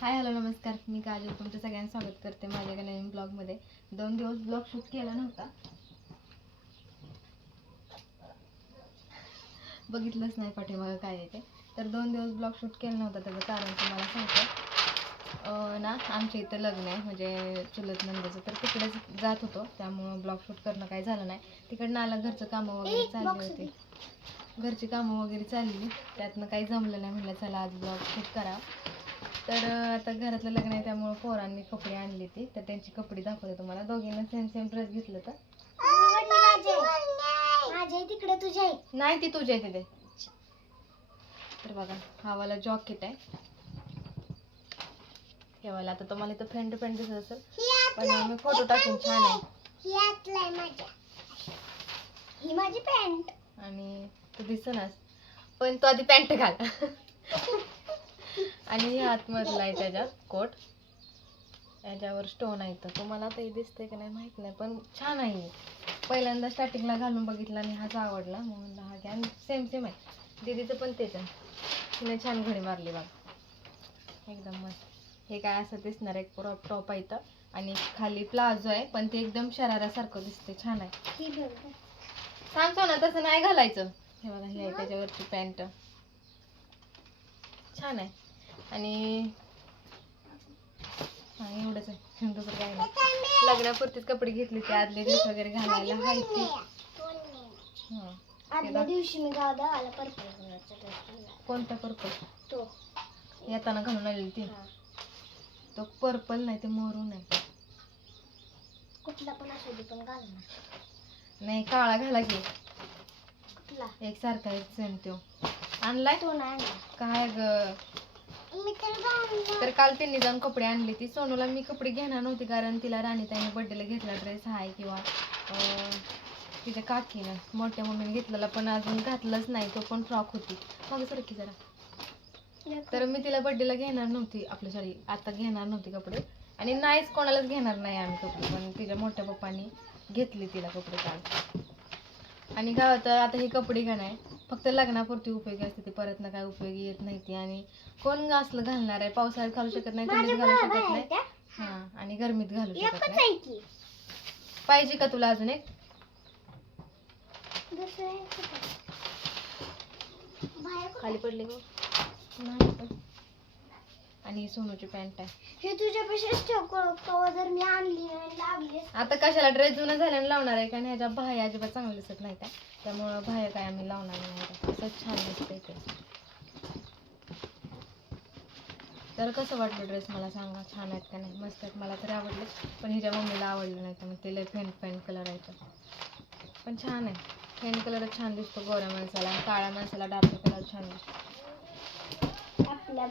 Hi hello नमस्कार, मी काजल तुमचं सगळ्यांचं स्वागत करते माझ्या एका नवीन ब्लॉगमध्ये. 2 दिवस ब्लॉग शूट केला नव्हता, बघितलंच नाही पाठीमागं काय आहे ते. तर 2 दिवस ब्लॉग शूट केला नव्हता, त्याचं कारण तुम्हाला सांगते ना. आमच्या इथं लग्न आहे, म्हणजे चुलत नंदेचं, तर तिकडेच जात होतो, त्यामुळं ब्लॉग शूट करणं काही झालं नाही. तिकडनं आला घरचं कामं वगैरे चालली होती, घरची कामं वगैरे चालली, त्यातनं काही जमलं नाही. म्हटलं चला आज ब्लॉग शूट करा. तर आता घरातलं लग्न आहे त्यामुळे पोरांनी कपडे आणले ती, तर त्यांची कपडे दाखवते तुम्हाला. दोघींना सेम सेम ड्रेस घेतलं तर तिकडे तुझ्या नाही, ती तुझ्या तिथे. तर बघा हा वाला जॉकेट आहे, हे वाला. आता तुम्हाला इथं फेंट फेंट दिसत असेल, पण मी फोटो टाकून. छान आहे, ही माझी पॅन्ट. आणि तू दिसनास, पण तू आधी पॅन्ट घाल. आणि हे आतमधला आहे त्याच्यात कोट, याच्यावर स्टोन आहे. तर तुम्हाला ते दिसतंय का नाही माहित नाही, पण छान आहे. पहिल्यांदा स्टार्टिंगला घालून बघितला आणि हाच आवडला, म्हणून हा घ्या. सेम सेम आहे दीदीचं पण, तेच आहे. तिने छान घडी मारली बघा, एकदम मस्त. हे काय असं दिसणार आहे, क्रॉप टॉप आहे इथं, आणि खाली प्लाझो आहे, पण ते एकदम शरारासारखं दिसते. छान आहे. सांगतो ना तसं नाही घालायचं. हे बघा, हे आहे त्याच्यावरची पॅन्ट, छान आहे. आणि एवढंच आहे, दुसरं काही नाही. लग्नापुरतीच कपडे घेतले ते, आदले दिवस वगैरे घालायला माहिती. आदल्या दिवशी मी गावाला पर्पल कलरचा ड्रेस घातला. कोणता पर्पल? तो येताना घालून आलेली ती. तो पर्पल नाही, ते मरून आहे. कुठला पण असू दे, पण घालणार नाही, काळा घाला की. कुठला? एक सारखा आहे सेम तो. आणलाय तो नाही काय ग? तर काल त्यांनी जाऊन कपडे आणले. ती सोनूला मी कपडे घेणार नव्हते, कारण तिला राणीताईने बर्थडेला घेतला ड्रेस आहे, किंवा तिच्या काकीनं मोठ्या मम्मीने घेतलेला, पण अजून घातलंच नाही. तो पण फ्रॉक होती, मग सारखी जरा. तर मी तिला बर्थडेला घेणार नव्हती, आपल्या सॉरी आता घेणार नव्हती कपडे, आणि नाहीच कोणालाच घेणार नाही आम्ही कपडे, पण तिच्या मोठ्या पप्पांनी घेतली तिला कपडे काल. आणि काय होतं, आता ही कपडे का नाही फक्त लग्नापुरती उपयोगी असते, ती परत ना काय उपयोगी येत नाही ती. आणि कोण असलं घालणार आहे? पावसाळ्यात घालू शकत नाही, थंडीत घालू शकत नाही, हा, आणि गरमीत घालू शकत नाही. पाहिजे का तुला अजून एक? खाली पडले गो. आणि ही सोनूची पॅन्ट आहे. हे तुझ्यापेक्षाच कवा जर मी आणली लागली. आता कशाला ड्रेस जुना झाल्याने लावणार आहे का? आणि ह्याच्या बाह्या अजिबात चांगलं दिसत नाही त्या, त्यामुळं बाह्या काय आम्ही लावणार नाही. असं छान दिसतंय ते. तर कसं वाटलं ड्रेस मला सांगा, छान आहेत का नाही? मस्त आहेत, मला तरी आवडले, पण हिच्या मम्मीला आवडलं नाही, तर मग ते लय फेंट कलर आहे, पण छान आहे. फेंट कलर छान दिसतो गोऱ्या माणसाला, आणि काळ्या माणसाला डार्क कलर छान दिसतो. आपल्या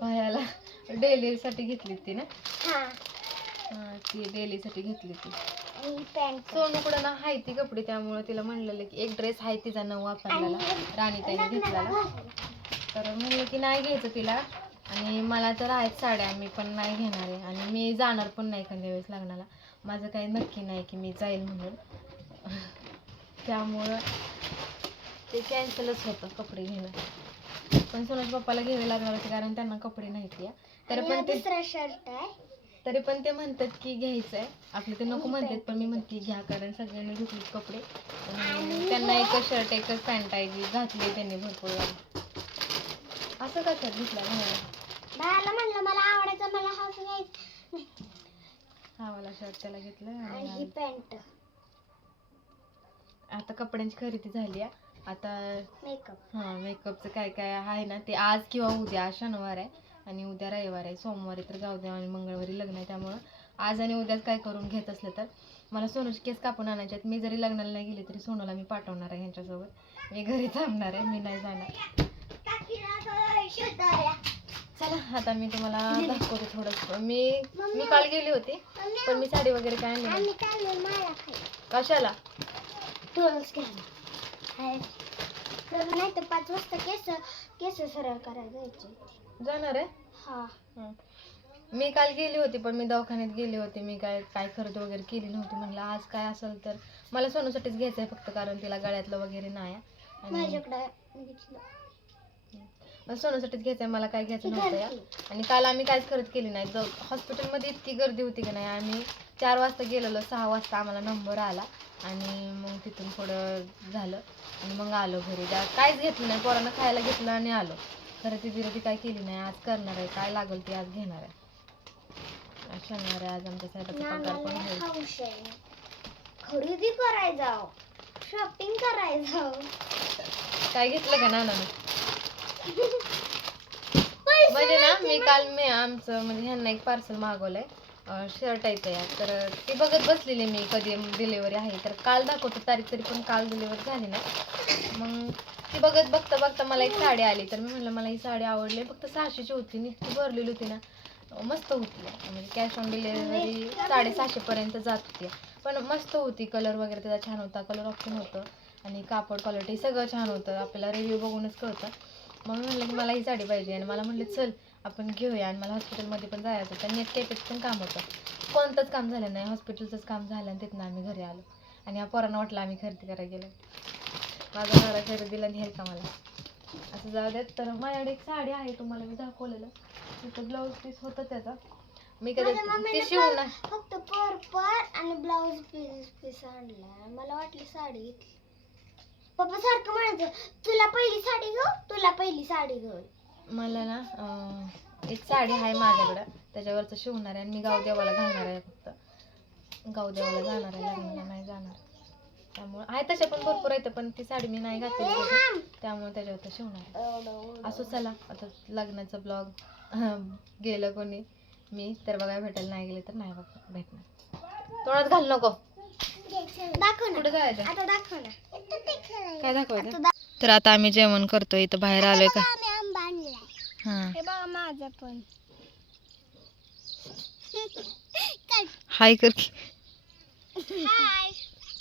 भयाला डेलीसाठी घेतली ती ना. हा, ती डेलीसाठी घेतली ती. पॅन्ट सोनूकडं ना हाय ती कपडे, त्यामुळे तिला म्हणलेलं की एक ड्रेस आहे तिचा नऊ वापरलेला, राणीताईने घेतलेला. तर म्हणलं की नाही घ्यायचं तिला, आणि मला तर आहेत साड्या, मी पण नाही घेणार आहे, आणि मी जाणार पण नाही एखाद्या वेळेस लग्नाला. माझं काही नक्की नाही की मी जाईल म्हणून, त्यामुळं ते कॅन्सलच होतं कपडे घेणं. पण सोनूच्या पप्पाला घ्यावे लागणार होते, कारण त्यांना कपडे नाहीत या. तरी पण ते दुसरा शर्ट आहे, तरी पण ते म्हणतात की घ्यायचं आहे आपलं, ते नको म्हणतात, पण मी म्हणते घ्या, कारण सगळ्यांनी घेतलीत कपडे. त्यांना एकच शर्ट एकच पॅन्ट आहे जी घातली त्यांनी भरपूर वेळा. असं कसं घेतला बाळाला म्हणलं मला आवडायचं, मला हा घ्यायचा, हा वाला शर्ट त्याला घेतलं. आणि ही पॅन्ट. आता कपड्यांची खरेदी झाली आहे. आता मेकअप, मेकअपचं काय काय आहे ना ते आज किंवा उद्या. आज शनिवार आहे आणि उद्या रविवार आहे, सोमवारी तर जाऊ द्या, आणि मंगळवारी लग्न आहे, त्यामुळं आज आणि उद्याच काय करून घेत असलं तर मला सोनूचे केस कापून आणायचे आहेत. मी जरी लग्नाला नाही गेले तरी सोनूला मी पाठवणार आहे ह्यांच्यासोबत. मी घरी थांबणार आहे, मी नाही जाणार. चला आता मी तुम्हाला दाखवते थोडंसं. मी काल गेली होती, पण मी साडी वगैरे काय आणली नाही. कशाला? नाही तर 5 वाजता केस सरळ करायला जायचे. जाणार आहे. हा, मी काल गेली होती, पण मी दवाखान्यात गेली होती. मी काय खरेदी वगैरे केली नव्हती. म्हणलं आज काय असेल तर मला सोनूसाठीच घ्यायचं आहे फक्त, कारण तिला गळ्यातलं वगैरे नाही. माझ्याकडे पण सोनूसाठीच घ्यायचंय, मला काय घ्यायचं नव्हतं या. आणि काल आम्ही काहीच खरेदी केली नाही. हॉस्पिटलमध्ये इतकी गर्दी होती की नाही, आम्ही 4 वाजता गेलेलो, 6 वाजता आम्हाला नंबर आला आणि मग तिथून थोडं झालं आणि मग आलो घरी. काहीच घेतलं नाही, पोरांना खायला घेतलं आणि आलो. खरेदी बिरेदी काय केली नाही. आज करणार आहे, काय लागेल ते आज घेणार आहे. आज शनिवार आहे, आज आमच्या साहेबाचा पगार पण होईल. खरेदी करायचं, शॉपिंग करायचं. काय घेतलं का नानानं? म्हणजे ना मी काल आमचं म्हणजे ह्यांना एक पार्सल मागवलंय, शर्ट आहे ते. तर ते बघत बसलेले मी कधी डिलिव्हरी आहे. तर काल दाखवतो तारीख, तरी पण काल डिलिव्हरी झाली नाही. मग ती बघत बघता मला एक साडी आली. तर मी म्हणलं मला ही साडी आवडली, फक्त 600ची होती, इतकी भरलेली होती ना, मस्त होती. म्हणजे कॅश ऑन डिलिव्हरी 650 पर्यंत जात होती, पण मस्त होती. कलर वगैरे त्याचा छान होता, कलर ऑप्शन होतं आणि कापड क्वालिटी सगळं छान होतं. आपल्याला रिव्ह्यू बघूनच कळतं. मग म्हणलं की मला ही साडी पाहिजे आणि मला म्हणलं चल आपण घेऊया. आणि मला हॉस्पिटलमध्ये पण जायचं होतं, नेट कॅफेत पण काम होतं. कोणतंच काम झालं नाही, हॉस्पिटलचंच काम झालं आणि तिथनं आम्ही घरी आलो. आणि ह्या पोरांना वाटलं आम्ही खरेदी करायला गेलो. माझा नवरा खरेदीला नेल का मला, असं जाऊ देत. तर माझ्याकडे एक साडी आहे, तुम्हाला मी दाखवलेलं. तिथं ब्लाऊज पीस होतं त्याचा, मी कधी ते शिवून फक्त पर्पल आणि ब्लाऊज पीस आणला. मला वाटली साडी घेतली. पप्पा सारखं म्हणायचं तुला पहिली साडी घेऊ, तुला पहिली साडी घेऊ. मला ना एक साडी आहे माझ्याकडं, त्याच्यावरचं शिवणार आहे आणि मी गावदेवाला घालणार आहे. फक्त गावदेवाला जाणार आहे, लग्नाला नाही जाणार. त्यामुळे आहे तशा पण भरपूर आहेत, पण ती साडी मी नाही घातली, त्यामुळे त्याच्यावर शिवणार आहे. असो चला, आता लग्नाचं ब्लॉग गेलं कोणी मी तर बघायला भेटेल, नाही गेले तर नाही भेटणार. तोंडात घाल नको. दाखव ना, कुठे जायचं आता दाखव ना. काय दाखवायचं. तर आता आम्ही जेवण करतोय, इथं बाहेर आलोय का. आंबा आणलाय. हा हे बघा माझं पण. हाय कर की. हाय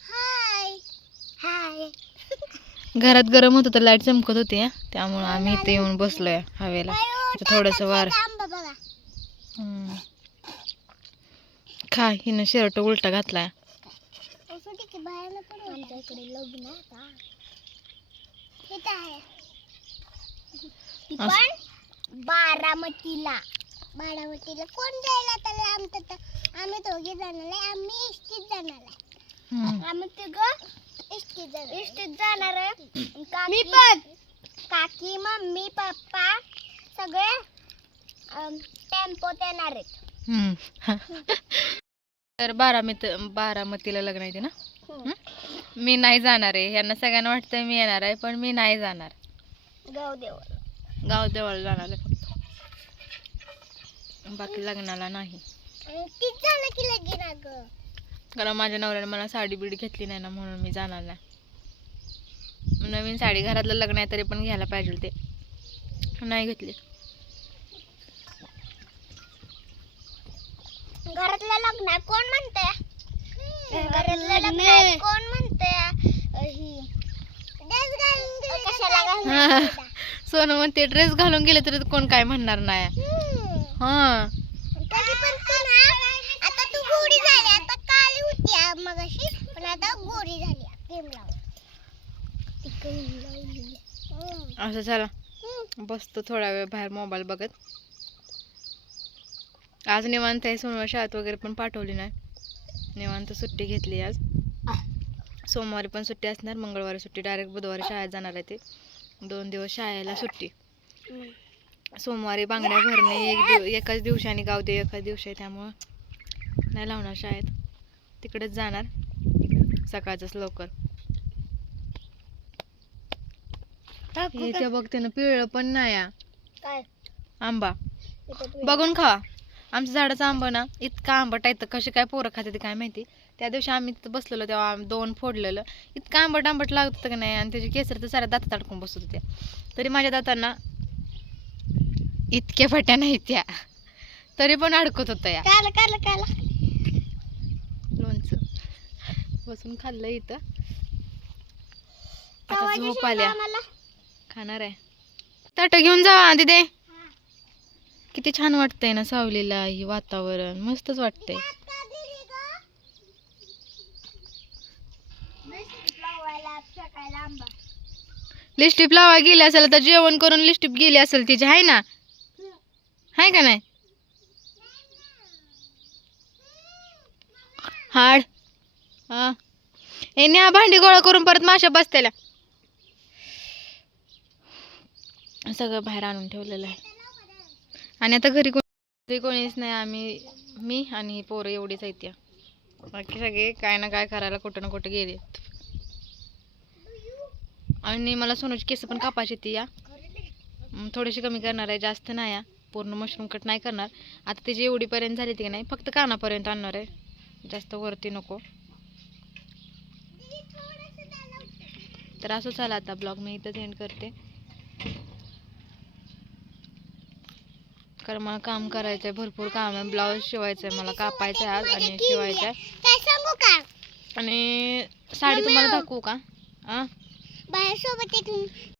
हाय हाय. घरात गरम होतं तर लाईट चमकत होती, त्यामुळे आम्ही इथे येऊन बसलोय हवेला. थोडस वार. आंबा बघा. खा. हिनं शर्ट उलटा घातलाय. आमच्या इकडे लग्न आता हे काय आहे? पण बारामतीला कोण जायला त्याला आमचं, आम्ही दोघे जाणार आहे. आम्ही इष्टीत जाणार आहे. आम्ही तिघं इष्टीत जाणार आहे. मी पण, काकी, मम्मी, पप्पा सगळे टेम्पोत येणार आहेत. तर बारामतीला लग्न आहे ते ना. मी नाही जाणार आहे. यांना सगळ्यांना वाटतं मी येणार आहे, पण मी नाही जाणार. गावदेवाला जाणार आहे फक्त, बाकी लग्नाला नाही. कारण माझ्या नवऱ्याने मला साडी बिडी घेतली नाही ना, म्हणून मी जाणार नाही. नवीन साडी, घरातलं लग्न आहे तरी पण घ्यायला पाहिजे, ते नाही घेतली. घरातलं लग्न कोण म्हणतंय? घरातलं लग्न कोण म्हणतंय? कशाला सोनू म्हणते ड्रेस घालून गेले तरी कोण काय म्हणणार नाही. हा आता तू गोरी झाली, आता काळी होती मगाशी, पण आता गोरी झाली. असं झालं. बसतो थोडा वेळ बाहेर मोबाईल बघत. आज निवांत आहे. सोमवार शाळेत वगैरे पण पाठवली नाही, निवांत सुट्टी घेतली आज. सोमवारी पण सुट्टी असणार, मंगळवारी सुट्टी, डायरेक्ट बुधवारी शाळेत जाणार आहे. ते 2 दिवस शाळेला सुट्टी. सोमवारी बांगड्या भरणे एकाच दिवशी आणि गावदे एकाच दिवशी आहे, त्यामुळं नाही लावणार शाळेत. तिकडेच जाणार सकाळचंच लवकर. इथे बघते ना, पिवळं पण नाही काय आंबा. बघून खा. आमच्या झाडाचा आंबा ना इतका आंबट आहे, तर कसे काय पोरं खाते ते काय माहिती. त्या दिवशी आम्ही तिथं बसलेलो तेव्हा 2 फोडलेलं, इतका आंबट लागत होतं की नाही. आणि त्याची केसर तर साऱ्या दातात अडकून बसत होत्या. तरी माझ्या दातांना इतक्या फट्या नाही त्या, तरी पण अडकत होतं या. लोणचं बसून खाल्लं इथं. आता झोप आल्या. खाणार आहे. ताट घेऊन जा दिदे. किती छान वाटतंय ना सावलीला, ही वातावरण मस्तच वाटतंय. लिपस्टिक लावा गेली असेल तर जेवण करून लिपस्टिक गेली असेल तिची, आहे ना? आहे का नाही? हाड हा हे न्या भांडी गोळा करून परत माशा बसतेल्या. सगळं बाहेर आणून ठेवलेलं आहे. आणि आता घरी कोणीच नाही, आम्ही मी आणि पोरं एवढीच आहेत. त्या बाकी सगळे काय ना काय करायला कुठं ना कुठं गेले. आणि मला सोनूची केस पण कापायची ती या थोडीशी कमी करणार आहे, जास्त नाही या. पूर्ण मशरूम कट नाही करणार. आता त्याची एवढीपर्यंत झाली ती की नाही, फक्त कानापर्यंत आणणार आहे, जास्त वरती नको. तर असं चला आता ब्लॉग मी इथंच एंड करते, कारण मला काम करायचं आहे, भरपूर काम आहे. ब्लाऊज शिवायचं आहे मला, कापायचं आहे आज आणि शिवायचं आहे. काय सांगू का? आणि साडी तुम्हाला दाखवू का? बाहेर सोबत एक